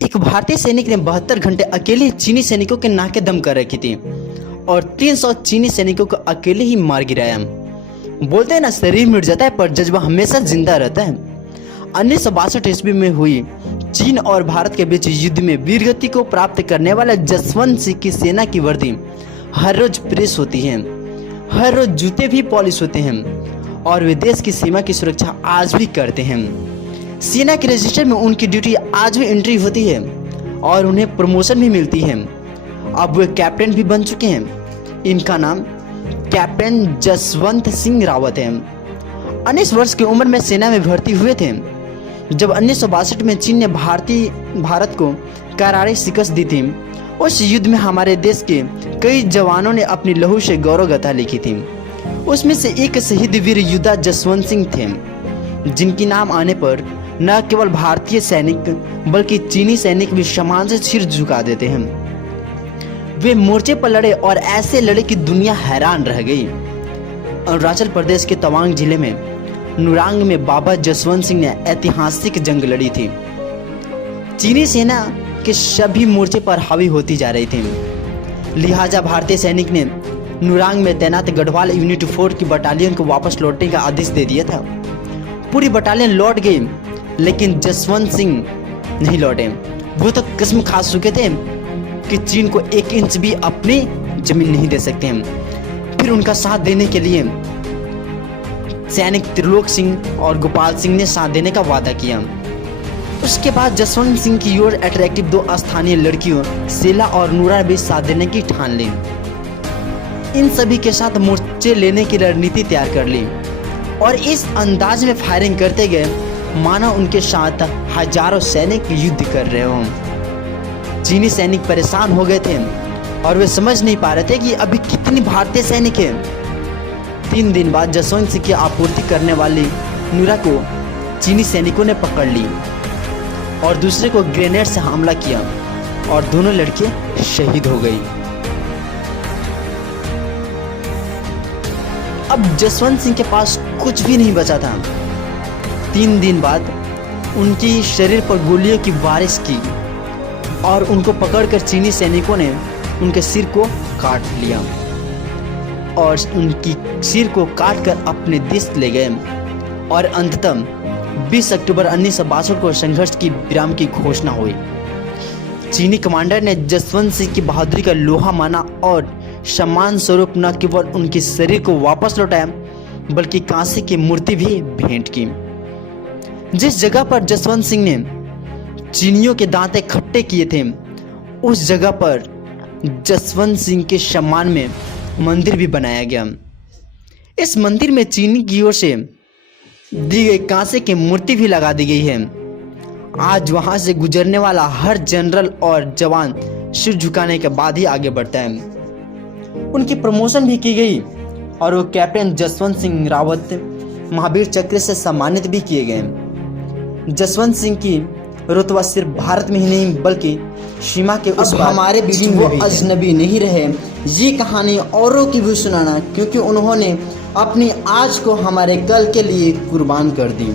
एक भारतीय सैनिक ने 72 घंटे अकेले चीनी सैनिकों के नाके दम कर रखी थी और 300 चीनी सैनिकों को अकेले ही मार गिराया। बोलते हैं ना, शरीर मिट जाता है पर जज्बा हमेशा जिंदा रहता है। 1962 ईस्वी में हुई चीन और भारत के बीच युद्ध में वीरगति को प्राप्त करने वाला जसवंत सिंह की सेना की वर्दी हर रोज प्रेस होती है, हर रोज जूते भी पॉलिश होते हैं और वे देश की सीमा की सुरक्षा आज भी करते हैं। सेना के रजिस्टर में उनकी ड्यूटी आज भी एंट्री होती है और उन्हें प्रमोशन भी मिलती है। अब वे कैप्टन भी बन चुके हैं। इनका नाम कैप्टन जसवंत सिंह रावत है। 19 वर्ष की उम्र में सेना में भर्ती हुए थे जब 1962 में चीन ने भारत को करारी शिकस्त दी थी। उस युद्ध में हमारे देश के कई जवानों ने अपनी लहू से गौरव गाथा लिखी थी। उसमें से एक शहीद वीर योद्धा जसवंत सिंह थे, जिनकी नाम आने पर न केवल भारतीय सैनिक बल्कि चीनी सैनिक भी सम्मान से सिर झुका देते हैं। वे मोर्चे पर लड़े और ऐसे लड़े कि दुनिया हैरान रह गई। अरुणाचल प्रदेश के तवांग जिले में नुरांग में बाबा जसवंत सिंह ने ऐतिहासिक जंग लड़ी थी। चीनी सेना के सभी मोर्चे पर हावी होती जा रही थी, लिहाजा भारतीय सैनिक ने नुरांग में तैनात गढ़वाल यूनिट 4 की बटालियन को वापस लौटने का आदेश दे दिया था। पूरी बटालियन लौट गई लेकिन जसवंत सिंह नहीं लौटे। वो तो कसम खा चुके थे कि चीन को 1 इंच भी अपनी जमीन नहीं दे सकते हैं। फिर उनका साथ देने के लिए सैनिक त्रिलोक सिंह और गोपाल सिंह ने साथ देने का वादा किया। उसके बाद जसवंत सिंह की ओर अट्रैक्टिव 2 स्थानीय लड़कियों सेला और नूरा भी साथ देने की ठान ली। इन सभी के साथ मोर्चे लेने की रणनीति तैयार कर ली और इस अंदाज में फायरिंग करते गए मानो उनके साथ हजारों सैनिक युद्ध कर रहे हों। चीनी सैनिक परेशान हो गए थे और वे समझ नहीं पा रहे थे कि अभी कितनी भारतीय सैनिक हैं। 3 दिन बाद जसवंत सिंह की आपूर्ति करने वाली नूरा को चीनी सैनिकों ने पकड़ ली और दूसरे को ग्रेनेड से हमला किया और दोनों लड़के शहीद हो गई। अब जसवंत सिंह के पास कुछ भी नहीं बचा था। 3 दिन बाद उनकी शरीर पर गोलियों की बारिश की और उनको पकड़कर चीनी सैनिकों ने उनके सिर को काट लिया और उनकी सिर को काटकर अपने देश ले गए और अंततः 20 अक्टूबर 1962 को संघर्ष की विराम की घोषणा हुई। चीनी कमांडर ने जसवंत सिंह की बहादुरी का लोहा माना और सम्मान स्वरूप न केवल उनके शरीर को वापस लौटाया बल्कि कांसे की मूर्ति भी भेंट की। जिस जगह पर जसवंत सिंह ने चीनियों के दांते खट्टे किए थे, उस जगह पर जसवंत सिंह के सम्मान में मंदिर भी बनाया गया। इस मंदिर में चीनी की ओर से दी गई कांसे की मूर्ति भी लगा दी गई है। आज वहां से गुजरने वाला हर जनरल और जवान सिर झुकाने के बाद ही आगे बढ़ता है। उनकी प्रमोशन भी की गई और वो कैप्टन जसवंत सिंह रावत महावीर चक्र से सम्मानित भी किए गए। जसवंत सिंह की रुतबा सिर्फ भारत में ही नहीं बल्कि सीमा के उस पार हमारे बीच वो अजनबी नहीं रहे। ये कहानी औरों की भी सुनाना, क्योंकि उन्होंने अपनी आज को हमारे कल के लिए कुर्बान कर दी।